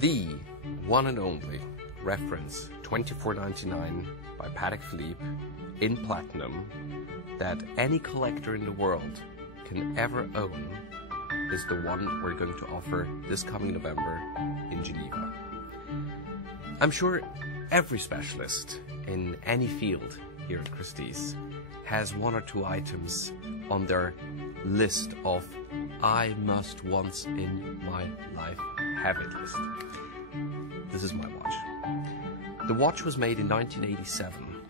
The one and only reference 2499 by Patek Philippe in platinum that any collector in the world can ever own is the one we're going to offer this coming November in Geneva. I'm sure every specialist in any field here at Christie's has one or two items on their list of I must once in my life have it list. This is my watch. The watch was made in 1987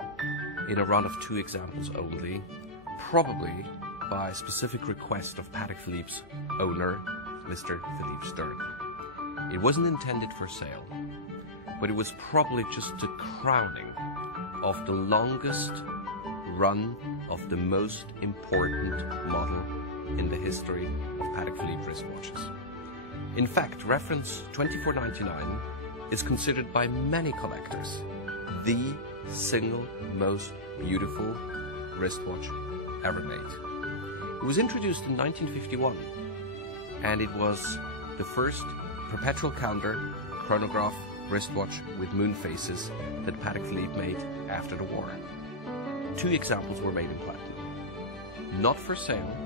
in a run of 2 examples only, probably by specific request of Patek Philippe's owner, Mr. Philippe Stern. It wasn't intended for sale, but it was probably just the crowning of the longest run of the most important model in the history of Patek Philippe wristwatches. In fact, reference 2499 is considered by many collectors the single most beautiful wristwatch ever made. It was introduced in 1951, and it was the first perpetual calendar chronograph wristwatch with moon faces that Patek Philippe made after the war. 2 examples were made in platinum, not for sale,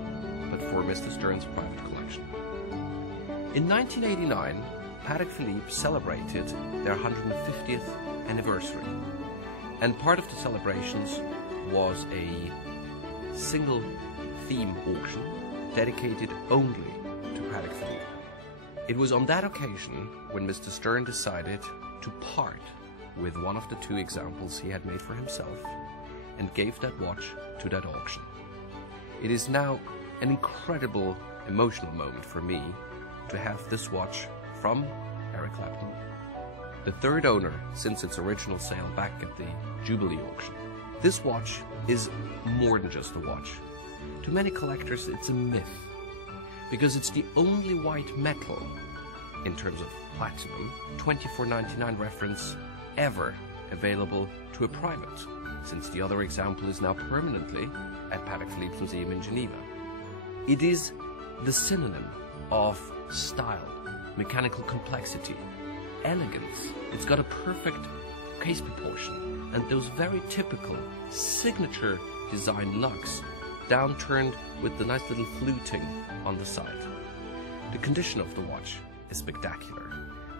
but for Mr. Stern's private collection. In 1989, Patek Philippe celebrated their 150th anniversary, and part of the celebrations was a single theme auction dedicated only to Patek Philippe. It was on that occasion when Mr. Stern decided to part with one of the 2 examples he had made for himself and gave that watch to that auction. It is now an incredible emotional moment for me to have this watch from Eric Clapton, the 3rd owner since its original sale back at the Jubilee auction. This watch is more than just a watch. To many collectors it's a myth, because it's the only white metal, in terms of platinum, 2499 reference ever available to a private, since the other example is now permanently at Patek Philippe's Museum in Geneva. It is the synonym of style, mechanical complexity, elegance. It's got a perfect case proportion and those very typical signature design lugs downturned with the nice little fluting on the side. The condition of the watch is spectacular,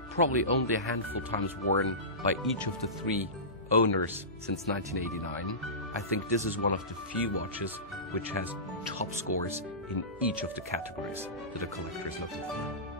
probably only a handful times worn by each of the 3 owners since 1989. I think this is one of the few watches which has top scores in each of the categories that a collector is looking for.